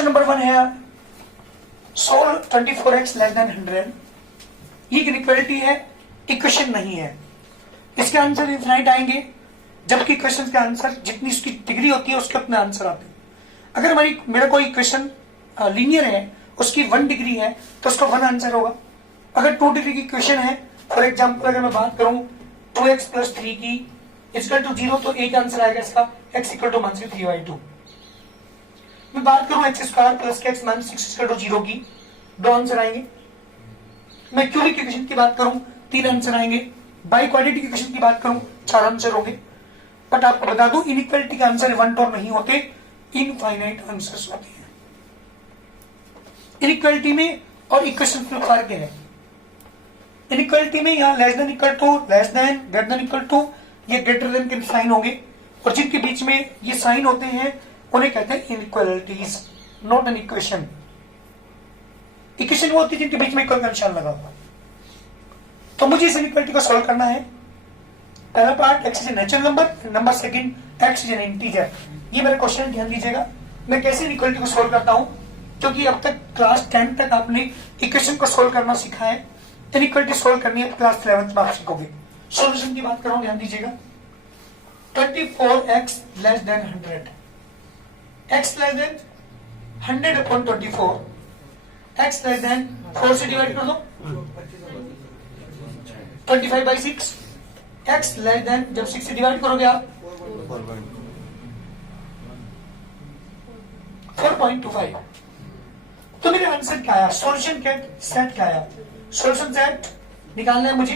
Question number 1 है solve 24x less than 100। ये inequality है, इक्वेशन नहीं है। इसके आंसर इनफाइनाइट आएंगे, जबकि क्वेश्चन के आंसर जितनी उसकी डिग्री होती है उसके अपने आंसर आते हैं। अगर मेरा कोई इक्वेशन लीनियर है, उसकी 1 डिग्री है, तो उसका 1 आंसर होगा। अगर 2 डिग्री की इक्वेशन है, फॉर एग्जाम्पल अगर मैं बात करूं 2x + 3 की इक्वल टू 0, तो एक आंसर आएगा इसका x = -3/2। मैं बात करूं x² + x - 6 = 0 की, 2 आंसर आएंगे। मैं क्यूबिक इक्वेशन की बात करूं 3 आंसर आएंगे। बाई क्वाड्रेटिक इक्वेशन की बात करूं 4 आंसर होंगे। बट आपको बता दूं इनइक्वालिटी के आंसर 1 टू नहीं होते, इनफाइनाइट आंसर्स होते हैं। इनइक्वालिटी में और इक्वेशन में फर्क है। इनइक्वालिटी में यहाँ less than equal to, less than, greater than equal to, ये ग्रेटर देन के साइन होंगे, और जिनके बीच में ये साइन होते हैं उन्हें कहते हैं inequalities, not an equation. Equation वो होती है जिनके बीच में इक्वल का निशान लगा हुआ। तो मुझे इस इनइक्वालिटी को सॉल्व करना है। पहला part x is a natural number, number second x is an integer. ये मेरा क्वेश्चन, ध्यान दीजिएगा। मैं कैसे इनइक्वालिटी को सॉल्व करता हूं, क्योंकि अब तक क्लास 10 तक आपने इक्वेशन को सॉल्व करना सीखा है। इनइक्वालिटी सॉल्व करनी है क्लास 11 में आप सीखोगे। सॉल्यूशन की बात करूं, ध्यान दीजिएगा। 24x less than 100, x less than 100/24, x less than 4 से डिवाइड कर दो 25/6, x लेस देन, जब 6 से डिवाइड करोगे आप 4.25। तो मेरे आंसर क्या आया, सॉल्यूशन सेट क्या आया। सॉल्यूशन सेट निकालना है मुझे।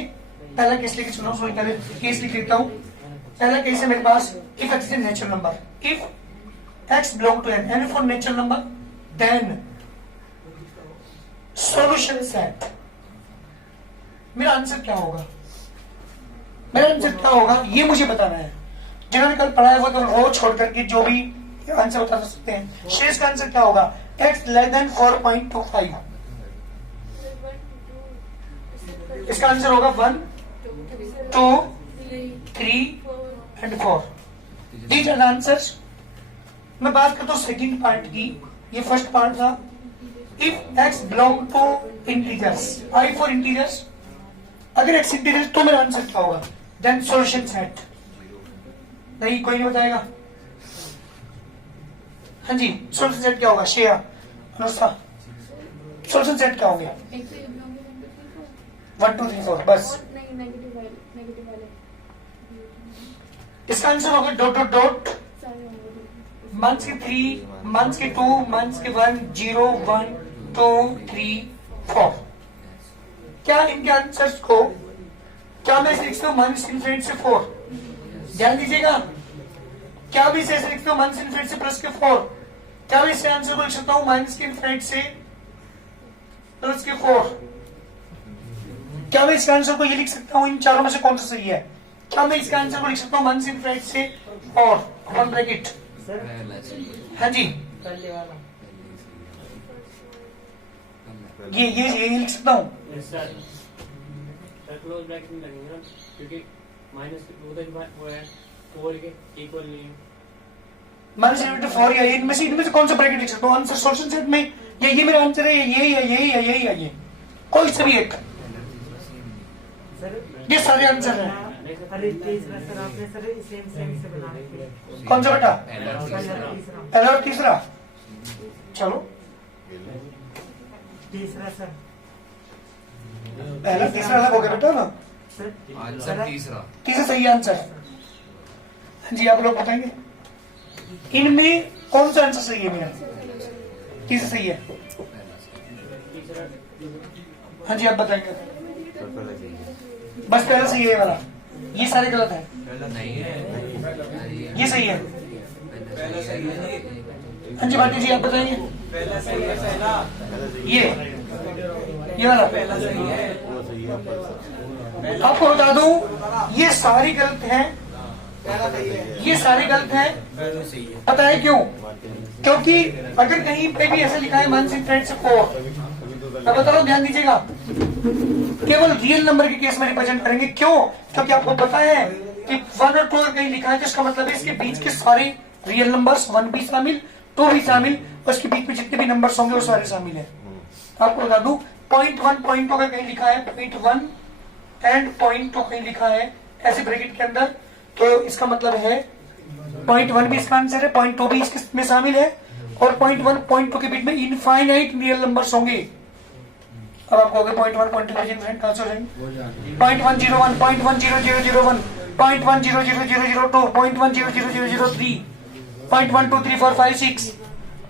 पहला केस लेके चुनाव, सॉरी पहले केस लिख लेता हूं। पहला केस है मेरे पास, if x is a natural number, if x belong to n for natural number, then solution set. मेरा आंसर क्या होगा, मेरा आंसर क्या होगा ये मुझे बताना है। जिन्होंने कल पढ़ा है वो तो रो छोड़ करके जो भी आंसर बता सकते हैं। शेष का आंसर क्या होगा, x लेस देन 4.25। इसका आंसर होगा 1, 2, 3 एंड 4। These are answers. मैं बात करता हूं सेकंड पार्ट की। ये फर्स्ट पार्ट था, if x belong to integers, I for integers. अगर x इंटीजर्स तो मेरा आंसर क्या होगा, देन सॉल्यूशन सेट। नहीं, कोई नहीं बताएगा। हाँ जी, सॉल्यूशन सेट क्या होगा, श्रेया, अनुष्का, सॉल्यूशन सेट क्या होंगे। 1, 2, 3, 4 बस। इसका आंसर होगा डॉट डॉट डॉट, मंथ्स के 3, मंथ्स के 2, मंथ्स के 1, 0, 1, 2, 3, 4। क्या इनके आंसर्स को, क्या मैं इसे लिखता हूँ -∞ से 4। ध्यान दीजिएगा, क्या भी इसे लिखता हूँ -∞ से +4। क्या मैं इससे आंसर को लिख सकता हूँ -∞ से +4। क्या मैं इसका आंसर को ये लिख सकता हूँ, इन चारों में से कौन सा सही है। क्या मैं इसका आंसर को लिख सकता हूँ -∞ से और ओपन ब्रैकेट। हाँ जी, ये लिख सकता हूँ। क्लोज ब्रैकेट में लगेंगे ना, क्योंकि -4 या इनमें से कौन सा ब्रैकेट लिख सकता हूँ आंसर सॉल्यूशन सेट में। ये मेरा आंसर है, यही कोई से भी एक। ये सारे आंसर हैं। कौन सा बेटा, पहला और तीसरा। चलो तीसरा सर, पहला तीसरा अलग हो गया बेटा ना। आंसर तीसरा सही आंसर। हाँ जी, आप लोग बताएंगे इनमें कौन सा आंसर सही है। मेरा तीसरा सही है। हाँ जी, आप बताएंगे। बस पहला सही है वाला, ये सारे गलत है। नहीं है, ये सही है। हाँ जी भाटी जी, आप बताएंगे। पहला सही है, पहला ये वाला आपको बता दूं, ये सारी गलत हैं, ये सारे गलत हैं। पता है क्यों, क्योंकि अगर कहीं पे भी ऐसा लिखा है -∞ से 4, मैं बता रहा हूं, ध्यान दीजिएगा, केवल रियल नंबर के केस में रिप्रेजेंट करेंगे। क्यों, क्योंकि आपको पता है कि 1 और 2 अगर कहीं लिखा है तो इसका मतलब है इसके बीच के सारे रियल नंबर्स, 1 भी शामिल, 2 भी शामिल, और इसके बीच में जितने भी भी नंबर होंगे वो सारे शामिल है। आपको बता दूं, 0.1 0.2 का कहीं लिखा है 0.1 एंड 0.2 कहीं लिखा है ऐसे ब्रैकेट के अंदर, तो इसका मतलब है 0.1 भी इसका आंसर है, 0.2 भी इसमें शामिल है, और 0.1 0.2 के बीच में इनफाइनाइट रियल नंबर्स होंगे। अब आपको 0.1 0.2 के डिफरेंट कहां से हो जाएंगे? 0.101 0.10001 0.1000002 0.1000003 0.12345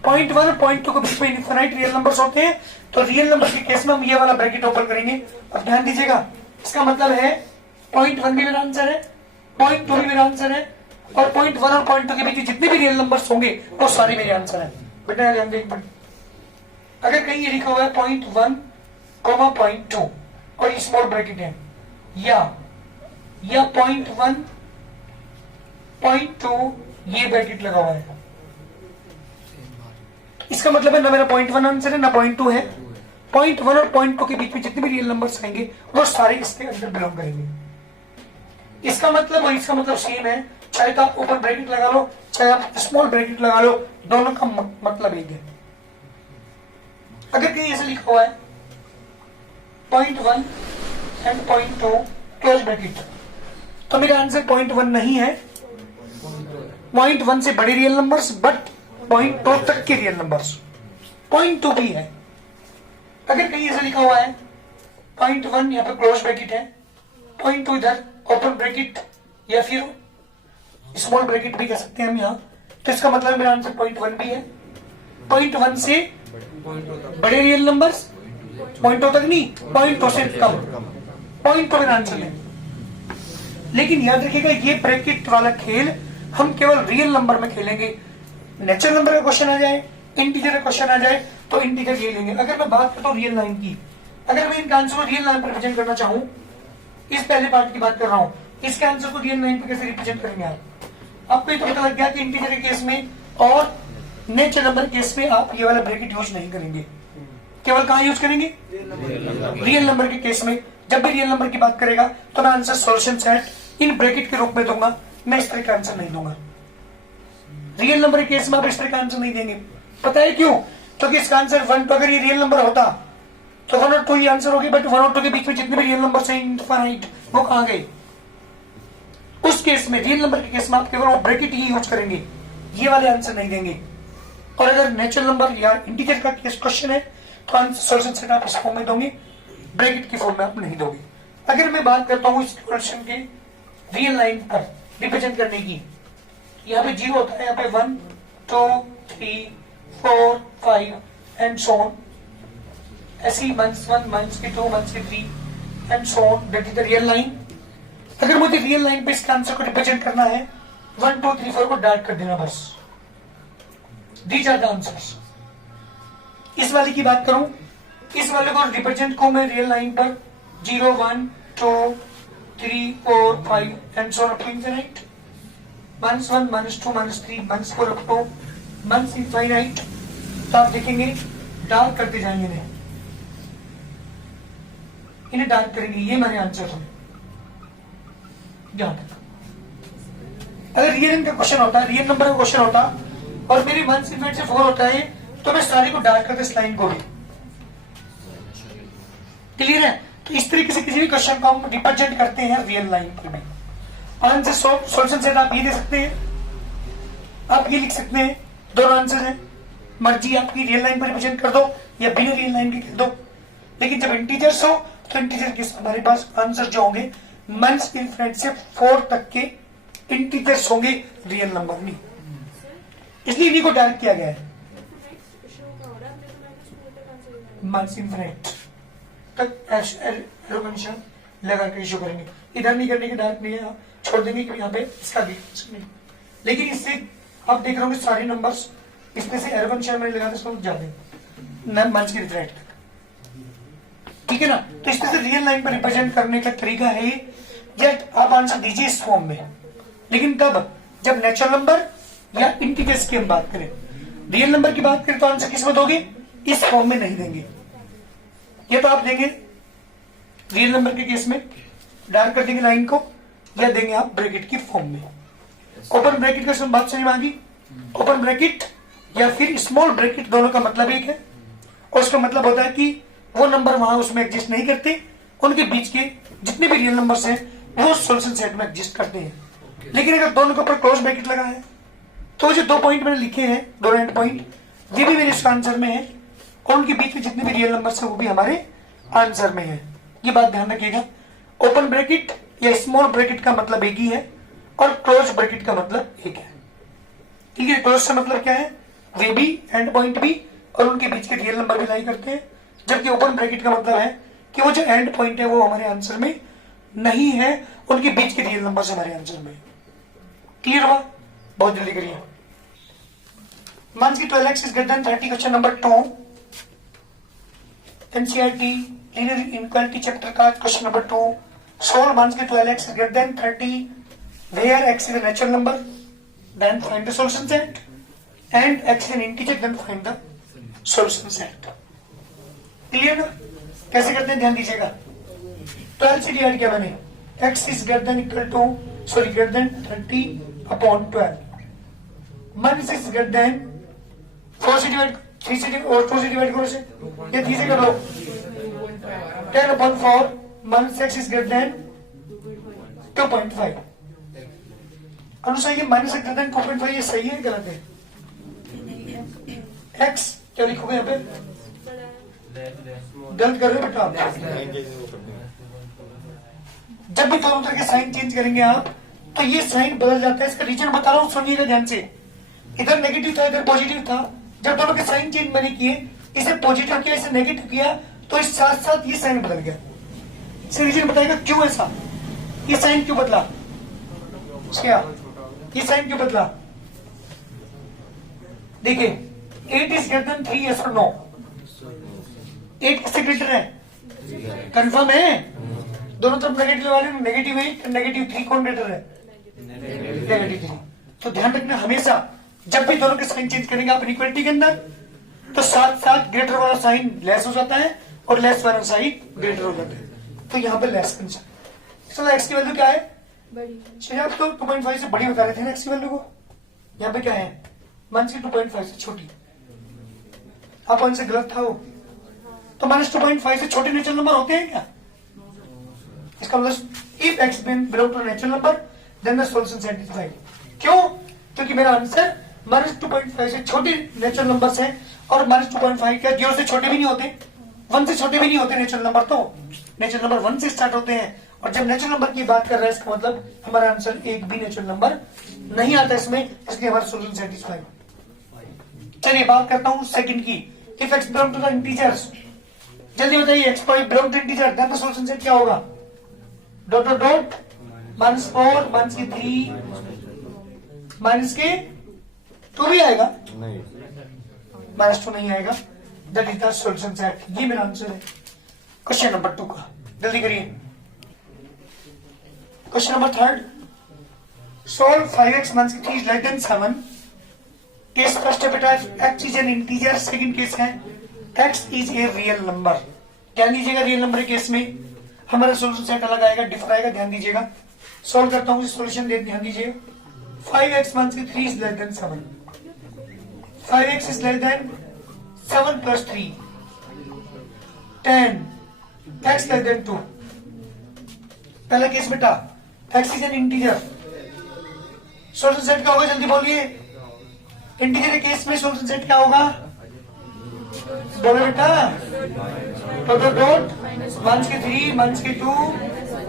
0.1 और 0.2 के बीच में इनफाइनाइट रियल नंबर्स होते हैं। तो रियल नंबर के केस में हम ये वाला ब्रैकेट ओपन करेंगे। अब ध्यान दीजिएगा, इसका मतलब है 0.1 भी मेरा आंसर है, 0.2 भी मेरा आंसर है, और 0.1 और 0.2 के बीच जितने भी रियल नंबर्स होंगे वो सारे मेरे आंसर है। बेटा ध्यान दें, अगर कहीं ये लिखा हुआ है 0.1 0.2 और स्मॉल ब्रैकेट है, या 0.1 0.2 ये ब्रैकेट लगा हुआ है, इसका मतलब है ना मेरा 0.1 आंसर है ना 0.2 है। 0.1 और 0.2 के बीच में जितने भी रियल नंबर्स आएंगे वो सारे इसके अंदर बिलोंग करेंगे। इसका मतलब और इसका मतलब सेम है, चाहे तो आप ओपन ब्रैकेट लगा लो चाहे आप स्मॉल ब्रैकेट लगा लो, दोनों का मतलब एक है। अगर कहीं ऐसे लिखा हुआ है 0.1 एंड 0.2 क्लोज ब्रैकेट, तो मेरा आंसर 0.1 नहीं है, 0.1 से बड़े रियल नंबर्स बट 0.2 तक के रियल नंबर्स, 0.2 भी है। अगर कहीं ऐसे लिखा हुआ है 0.1 यहाँ पे क्लोज ब्रैकेट है, 0.2 इधर ओपन ब्रैकेट या फिर स्मॉल ब्रैकेट भी कह सकते हैं हम यहाँ, तो इसका मतलब मेरा आंसर 0.1 भी है। 0.1 से बड़े रियल नंबर्स, 0.2 तक नहीं, 0.2 से कम, 0.2 मेरा आंसर है। लेकिन याद रखिएगा ये ब्रैकेट वाला खेल हम केवल रियल नंबर में खेलेंगे। नेचुरल नंबर का क्वेश्चन आ जाए, इंटीजर का क्वेश्चन आ जाए तो इंटीजर ले लेंगे। अगर मैं बात करता हूँ रियल लाइन की, अगर मैं इनका आंसर को रियल लाइन पर रिप्रेजेंट करना चाहूँ, इस पहले पार्ट की बात कर रहा हूँ, इसके आंसर को रियल लाइन पर कैसे रिप्रेजेंट करेंगे आप? आपको ये तो पता लग गया कि इंटीजर के केस में और नेचुरल नंबर केस में आप ये वाला ब्रैकेट यूज नहीं करेंगे, केवल कहां यूज करेंगे? रियल नंबर के केस में। जब भी रियल नंबर की बात करेगा तो मैं answer solution set in bracket के रूप में दूंगा, मैं इस तरह का आंसर नहीं दूंगा। रियल नंबर के केस में आप इस तरह का आंसर नहीं देंगे। पता है क्यों? क्योंकि इसका आंसर 1 तो अगर ये रियल नंबर होता तो 1 और 2 ही आंसर होगी, बट 1 और 2 के बीच में जितने भी रियल नंबर हैं इनफाइनाइट, वो कहां गए? उस केस में रियल नंबर के केस में आप केवल वो ब्रैकेट ही यूज करेंगे, ये वाले आंसर नहीं देंगे। और अगर नेचुरल नंबर या इंटीजर का केस क्वेश्चन है तो आंसर सॉल्यूशन सेट आप इस फॉर्म में दोगे, ब्रैकेट की फॉर्म में आप नहीं दोगे। अगर मैं बात करता हूं इस क्वेश्चन के रियल लाइन पर रिप्रेजेंट करने की, यहाँ पे 0 होता है, यहाँ पे 1 2 3 4 5 एंड सो ऑन, ऐसी मंथ्स 1 मंथ्स की 2 मंथ्स की 3 and so on, that is the real line. अगर मुझे रियल लाइन पे इसके आंसर को रिप्रेजेंट करना है 1 2 3 4 को डार्क कर देना बस, दीज आर द आंसर्स। इस वाले की बात करूं, इस वाले को रिप्रेजेंट को मैं रियल लाइन पर 0 1 2 3 4 5 and so on up to infinite, months 1 months 2 months 3 months 4 up to months infinite. तो आप देखेंगे डार्क करते जाएंगे, इन्हें डार्क करेंगे, ये मेरे आंसर है। अगर रियल का क्वेश्चन होता है, रियल नंबर का क्वेश्चन होता और मेरी मंथ्स इनफाइनाइट से 4 होता है, तो मैं सारे को डार्क करते इस लाइन को भी। क्लियर है? तो इस तरीके से किसी भी क्वेश्चन को हम रिप्रेजेंट करते हैं रियल लाइन पर भी। आंसर सॉल्यूशन सेट आप ये दे सकते हैं, आप ये लिख सकते हैं, दोनों आंसर है, मर्जी आपकी रियल लाइन पर रिप्रेजेंट कर दो या बिना रियल लाइन के कर दो। लेकिन जब इंटीजर्स हो तो इंटीजर के हमारे पास आंसर जो होंगे मंथ्स इनफिनिट से 4 तक के इंटीजर्स होंगे, रियल नंबर नहीं, इसलिए इन्हीं को डार्क किया गया है। मंथ्स इनफिनिट तक एरोमेंशन लगा के इशू करेंगे, इधर नहीं करने के डार्क नहीं है, छोड़ देंगे कि यहाँ पे इसका भी नहीं। लेकिन इससे आप देख रहे हो सारे नंबर्स इसमें से एरोमेंशन में लगा इसको जाते मंथ्स की इनफिनिट तक, ठीक है ना? तो इस तरह से रियल लाइन पर रिप्रेजेंट करने का तरीका है। जब आप आंसर दीजिए इस फॉर्म में, लेकिन तब जब नेचुरल नंबर या इंटीजर्स की हम बात करें, रियल नंबर की बात करें तो आंसर किस में दोगे? इस फॉर्म में नहीं देंगे। ये तो आप देंगे रियल नंबर के केस में डार्क कर देंगे लाइन को, या देंगे आप ब्रैकेट की फॉर्म में। ओपन ब्रैकेट का बात समझ में आ गई? ओपन ब्रैकेट या फिर स्मॉल ब्रैकेट, दोनों का मतलब एक है। और उसका मतलब होता है कि वो नंबर वहां उसमें एग्जिस्ट नहीं करते, उनके बीच के जितने भी रियल नंबर्स हैं वो सॉल्यूशन सेट में एग्जिस्ट करते हैं। लेकिन अगर दोनों के ऊपर क्लोज ब्रैकेट लगा है तो जो 2 पॉइंट मैंने लिखे हैं, 2 एंड पॉइंट, ये भी मेरे इस आंसर में है और उनके बीच में जितने भी रियल नंबर्स हैं वो भी हमारे आंसर में है। ये बात ध्यान रखिएगा। ओपन ब्रैकेट या स्मॉल ब्रैकेट का मतलब एक ही है और क्लोज ब्रैकेट का मतलब एक है। ठीक है, क्लोज से मतलब क्या है, वे भी एंड पॉइंट भी और उनके बीच के रियल नंबर भी लाई करते हैं, जबकि ओपन ब्रैकेट का मतलब है कि वो जो एंड पॉइंट है वो हमारे आंसर में नहीं है, उनके बीच के रियल नंबर हमारे आंसर में। क्लियर हुआ? बहुत जल्दी करिए। मान की 12x is greater than 30, question number 2, NCERT linear inequality chapter का क्वेश्चन नंबर 2। सोल्व मान की 12x is greater than 30 where x is a natural number, then find the solution set, and x is an integer, then find the solution set. Clear ना? कैसे करते हैं ध्यान दीजिएगा। 12 से डिवाइड किया मैंने, x is greater than equal to greater than 30 upon 12, minus is greater than 4 से डिवाइड, 3 से और 2 से डिवाइड करो से, ये 3 से कर लो, 10 upon 4 minus x is greater than 2.5। अनुसार ये माइनस ग्रेटर देन 2.5 ये सही है गलत है? x क्या लिखोगे यहाँ पे? गलत कर रहे हो बेटा आप। जब भी दोनों तरह के साइन चेंज करेंगे आप तो ये साइन बदल जाता है। इसका रीजन बता रहा हूँ, सुनिएगा ध्यान से। इधर नेगेटिव था, इधर पॉजिटिव था। जब दोनों के साइन चेंज मैंने किए, इसे पॉजिटिव किया, इसे नेगेटिव किया, तो इस साथ साथ ये साइन बदल गया। इसे रीजन बताएगा क्यों ऐसा, ये साइन क्यों बदला, क्या ये साइन क्यों बदला? देखिए 8 इज ग्रेटर देन 3, यस और नो? 8 किससे ग्रेटर है? कंफर्म है? दोनों तरफ नेगेटिव वाले, नेगेटिव 8 नेगेटिव 3, कौन ग्रेटर है? नेगेटिव 3। तो ध्यान रखना हमेशा जब भी दोनों के साइन चेंज करेंगे आप इनइक्वालिटी के अंदर, तो साथ साथ ग्रेटर वाला साइन लेस हो जाता है और लेस वाला साइन ग्रेटर हो जाता है। तो यहाँ पे लेस कंसेप्ट। चलो एक्स की वैल्यू क्या है? आप तो 2.5 से बड़ी बता रहे थे ना एक्स की वैल्यू को। यहाँ पे क्या है? माइनस 2.5 से छोटी। आप उनसे गलत था वो, तो माइनस 2.5 से छोटे नेचुरल नंबर होते हैं क्या? इसका मतलब if X belong to natural number then the solution set is right. क्यों? क्योंकि मेरा आंसर माइनस 2.5 से छोटे नेचुरल नंबर है और माइनस 2.5 क्या 0 से छोटे भी नहीं होते, 1 से छोटे भी नहीं होते नेचुरल नंबर। तो नेचुरल नंबर 1 से स्टार्ट होते हैं और जब नेचुरल नंबर की बात कर रहे हैं इसका मतलब हमारा आंसर एक भी नेचुरल नंबर नहीं आता इसमें, इसलिए हमारा सॉल्यूशन सेटिस्फाइड। चलिए बात करता हूं सेकंड की। If X belong to the integers, जल्दी बताइए, X belong to integer then the solution set क्या होगा? Dot dot dot minus 4 minus के 3 माइनस के 2 भी आएगा नहीं, माइनस 2 नहीं आएगा। That is the solution set. ये मेरा आंसर है क्वेश्चन नंबर 2 का। जल्दी करिए। Question number 3, solve 5x minus 3 is less than 7। Case first है बेटा, x is an integer। Second case है x is a real number। ध्यान दीजिएगा, रियल नंबर के केस में हमारा सॉल्यूशन सेट अलग आएगा, डिफर आएगा। ध्यान दीजिएगा, सॉल्व करता हूं सॉल्यूशन दे, ध्यान दीजिए। 5x minus 3 is less than 7। 5x is less than 7 plus 3 10, x less than 2। पहला केस बेटा x is an integer, solution set क्या होगा? जल्दी बोलिए। इंटीजर के केस में सॉल्यूशन सेट क्या होगा? बोलो बेटा। डॉट डॉट डॉट माइनस के 3 माइनस के 2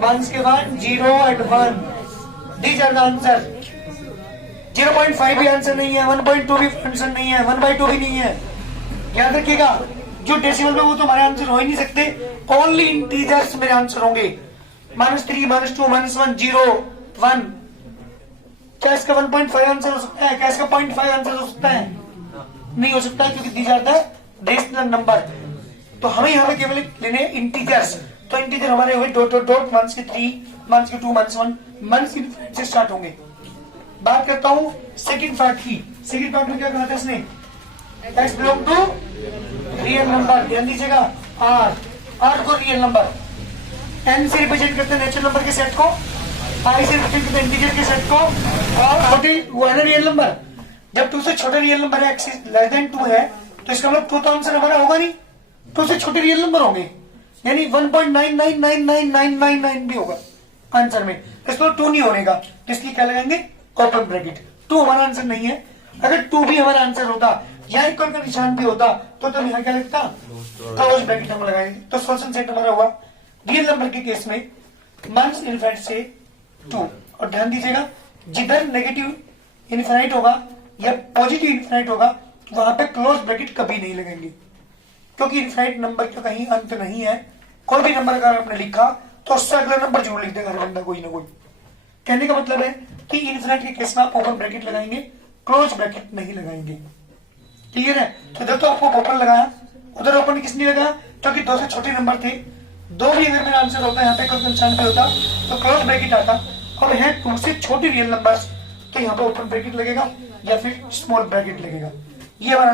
माइनस के 1 0 and 1। These are the answer. 0.5 भी आंसर नहीं है, 1.2 भी आंसर नहीं है, 1/2 भी नहीं है। याद रखिएगा, जो डेसिमल में वो तो हमारे आंसर हो ही नहीं सकते, ओनली इंटीजर्स मेरे आंसर होंगे। -3 -2 -1 0 1। क्या इसका 1.5 आंसर हो सकता है? क्या इसका 0.5 आंसर हो सकता है? नहीं हो सकता, क्योंकि these are the rational number. तो हमें यहाँ पे केवल लेने इंटीजर्स। तो इंटीजर हमारे हुए डॉट डॉट डॉट माइनस के 3 माइनस के 2 माइनस 1 माइनस के से स्टार्ट होंगे। बात करता हूँ सेकंड पार्ट की। सेकंड पार्ट में क्या कहा था इसने? X belong to real number. ध्यान दीजिएगा, आर को रियल नंबर, एन से रिप्रेजेंट करते हैं नेचुरल नंबर के सेट को, आई से रिप्रेजेंट करते हैं इंटीजर के सेट को, और वो है ना रियल नंबर। जब 2 से छोटा रियल नंबर है, x इज लेस देन 2 है, तो इसका मतलब 2 तो आंसर हमारा होगा नहीं, 2 से छोटे रियल नंबर होंगे, यानी 1.999999 भी होगा आंसर में, इसको 2 नहीं होने का, इसलिए क्या लगाएंगे ओपन ब्रैकेट। 2 हमारा आंसर नहीं है। अगर 2 भी हमारा आंसर होता या इक्वल का निशान भी होता तो यहाँ क्या लगता, क्लोज ब्रैकेट हम लगाएंगे। तो सोल्यूशन सेट हमारा हुआ रियल नंबर के केस में माइनस इनफाइनाइट से 2, और ध्यान दीजिएगा जिधर नेगेटिव इनफाइनाइट होगा या पॉजिटिव इनफाइनाइट होगा वहां पे क्लोज ब्रैकेट कभी नहीं लगाएंगे, क्योंकि इनफाइनाइट नंबर का कहीं अंत नहीं है। कोई भी नंबर अगर आपने लिखा तो उससे अगला नंबर जरूर लिख देगा हर बंदा कोई ना कोई। कहने का मतलब है कि इनफाइनाइट के केस में आप ओपन ब्रैकेट लगाएंगे, क्लोज ब्रैकेट नहीं लगाएंगे। क्लियर है? तो इधर तो आपको ओपन लगाया, उधर ओपन किस नहीं लगाया, क्योंकि 2 से छोटे नंबर थे। 2 भी अगर मेरा आंसर होता यहाँ पे कोई निशान पे होता तो क्लोज ब्रैकेट आता। अब है 2 से छोटे रियल नंबर्स, तो यहाँ पे ओपन ब्रैकेट लगेगा या फिर स्मॉल ब्रैकेट लगेगा। ये हमारा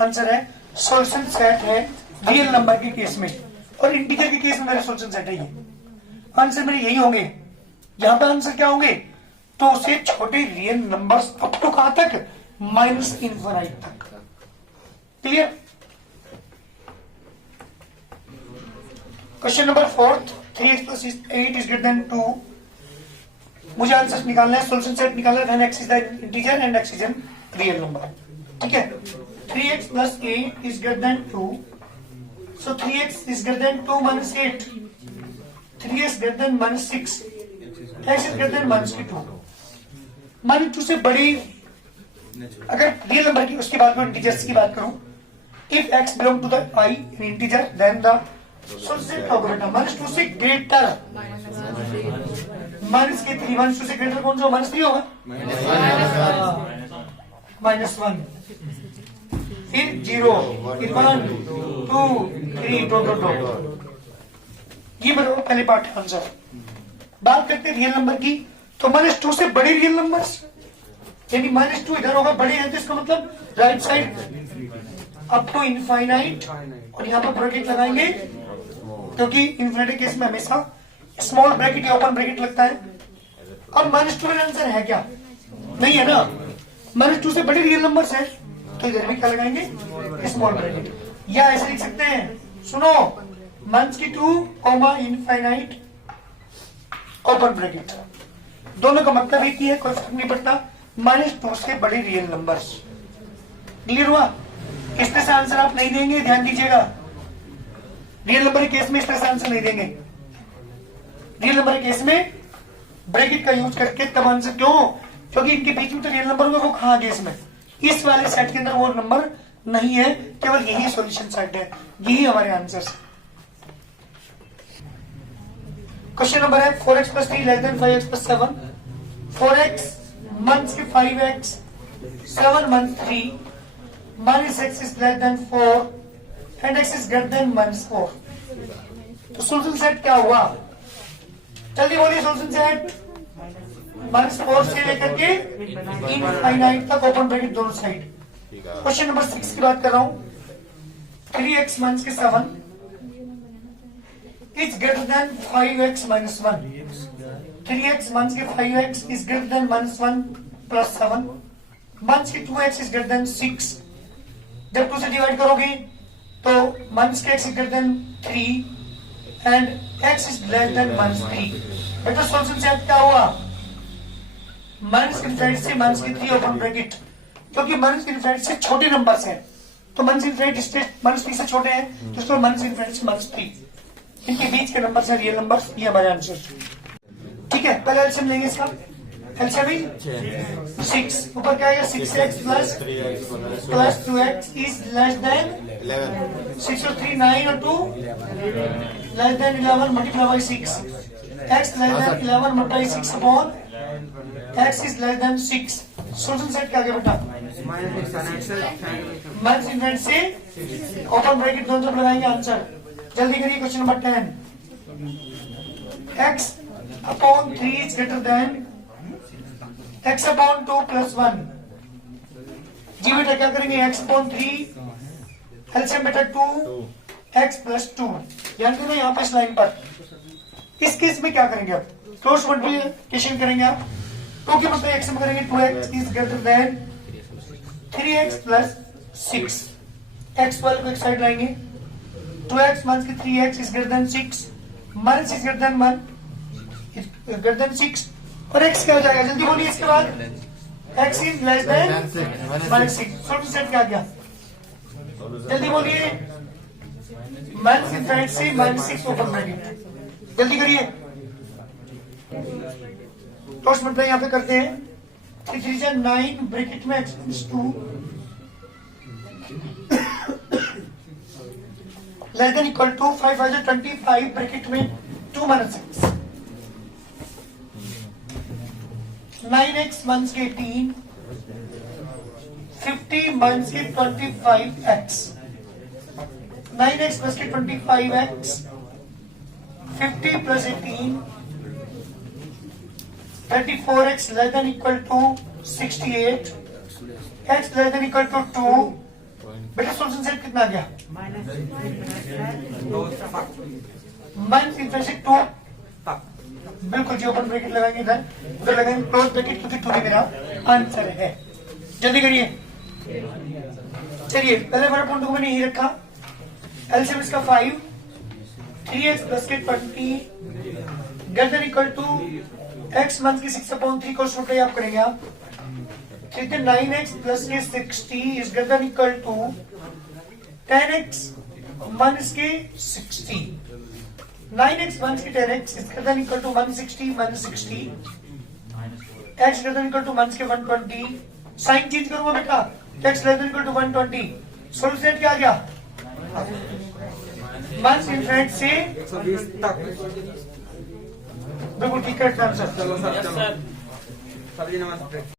आंसर है। सोल्यूशन सेट है रियल नंबर के केस में, और इंटीजर के केस में मेरा सोल्यूशन सेट है ये। आंसर मेरे यही होंगे। यहाँ पे आंसर क्या होंगे, 2 से छोटे रियल नंबर्स अप टू कहां तक, माइनस इनफाइनाइट तक। Clear? Question number 4, 3x + 8 is greater than 2। मुझे आंसर निकालना है, सोल्यूशन सेट निकालना है। x is the integer and x is an real number. ठीक है, 3x + 8 is greater than 2, so 3x is greater than 2 - 8, 3x greater than -6, x is greater than -2। -2 से बड़ी अगर रियल नंबर की उसकी बात करूं, इंटीजर्स की बात करूं, if x belong to the I in integer then the solution क्या होगा बेटा, -2 से ग्रेटर, -3, -2 से ग्रेटर कौन सा, -3 होगा, -1, फिर 0, फिर 1, 2, 3, डॉट। ये मेरा पहले पार्ट आंसर। बात करते हैं रियल नंबर की, तो -2 से बड़े रियल नंबर्स, यानी -2 इधर होगा, बड़े हैं तो इसका मतलब right side up to infinite, और यहाँ पर ब्रैकेट लगाएंगे क्योंकि इनफाइनाइट केस में हमेशा स्मॉल ब्रैकेट या ओपन ब्रैकेट लगता है। अब -2 का आंसर है क्या, नहीं है ना, -2 से बड़े रियल नंबर्स है तो इधर भी क्या लगाएंगे, स्मॉल ब्रैकेट। या ऐसे लिख सकते हैं, सुनो, -2 इनफाइनाइट ओपन ब्रैकेट, दोनों का मतलब एक ही है, कोई फर्क नहीं पड़ता। -2 से बड़े रियल नंबर्स। क्लियर हुआ? इस तरह से आंसर आप नहीं देंगे, ध्यान दीजिएगा। रियल नंबर के केस में इस तरह से आंसर नहीं देंगे। रियल नंबर के केस में ब्रैकेट का यूज करके तब आंसर, क्यों, क्योंकि इनके बीच में तो रियल नंबर होगा, वो कहां गए इसमें, इस वाले सेट के अंदर वो नंबर नहीं है, केवल यही सॉल्यूशन सेट है, यही हमारे आंसर। क्वेश्चन नंबर है 4x + 3 < 5x + 7। 4x - 5x, 7 - 3, -x is less than 4 and x is greater than -4। तो सोल्यूशन सेट क्या हुआ, जल्दी बोलिए। सोल्यूशन सेट -4 से लेकर के इनफाइनाइट तक ओपन ब्रैकेट दोनों साइड। क्वेश्चन नंबर 6 की बात कर रहा हूं। 3x - 7 is greater than 5x - 1। 3x - 5x is greater than -1 + 7। -2x is greater than 6। जब 2 से डिवाइड करोगे तो -x is greater than 3 and x is less than -3। बेटा सोल्यूशन सेट क्या हुआ, -∞ से -3 ओपन ब्रैकेट, क्योंकि -∞ से छोटे नंबर्स हैं, तो -∞ इससे -3 से छोटे हैं, तो इसको -∞ से -3, इनके बीच के नंबर है रियल नंबर। ये हमारे आंसर। ठीक है, पहले एलसीएम लेंगे इसका। एलसीएम 6, ऊपर क्या आएगा, 6x + 2x is less than 6 और 3 9 और 2 less then 11 multiply by 6। x less than 11 multiply 6 upon x is less than 6। Solution set क्या गया बेटा, -∞ से ओपन ब्रैकेट दोनों तरफ लगाएंगे आंसर। जल्दी करिए। Question number 10, x upon 3 is greater than x upon 2 + 1। जी बेटा क्या करेंगे, x upon 3 एलसीएम बेटा 2x + 2। ध्यान देना यहाँ पे इस लाइन पर। इस केस में क्या करेंगे, आप क्रॉस मल्टीप्लिकेशन करेंगे। आप 2 के मतलब x में करेंगे 2x is greater than 3x plus 6 x वाले को एक साइड लाएंगे 2x माइनस के 3x is greater than 6 minus is greater than 1 is greater than 6 और x क्या हो जाएगा जल्दी बोलिए इसके बाद x is less than minus 6 solution set क्या गया जल्दी बोलिए माइनस इनफाइनाइट से माइनस 6 ओपन ब्रैकेट जल्दी करिए क्रॉस मल्टीप्लाई यहाँ पे करते हैं 3 3 जा 9 ब्रैकेट में x is 2 less than equal to 5 5 जा 25 ब्रैकेट में 2 माइनस 6 9x माइनस के 18 50 माइनस के 25x 9x प्लस के 25x 50 plus 18 34x less than equal to 68 x less than equal to 2 बेटा सॉल्यूशन सेट कितना आ गया माइनस इनफाइनाइट 2 बिल्कुल जी ओपन ब्रैकेट लगाएंगे इधर उधर लगाएंगे क्लोज ब्रैकेट क्योंकि 2 मेरा आंसर है जल्दी करिए चलिए पहले वाला पॉइंट को मैंने यही रखा एलसीएम इसका 5 3x प्लस के 20 greater equal to x minus की 6/3 को मल्टीप्लाई आप करेंगे आप ठीक है 9x प्लस के 60 is greater equal to 10x minus के 60 9x माइनस के 10x is greater equal to 160 minus 60 x greater equal to minus के 120 साइन चेंज करूंगा बेटा x greater equal to 120 solution क्या आ गया माइनस इनफाइनाइट से 120 तक बिल्कुल ठीक है आंसर चलो सर चलो सर जी नमस्ते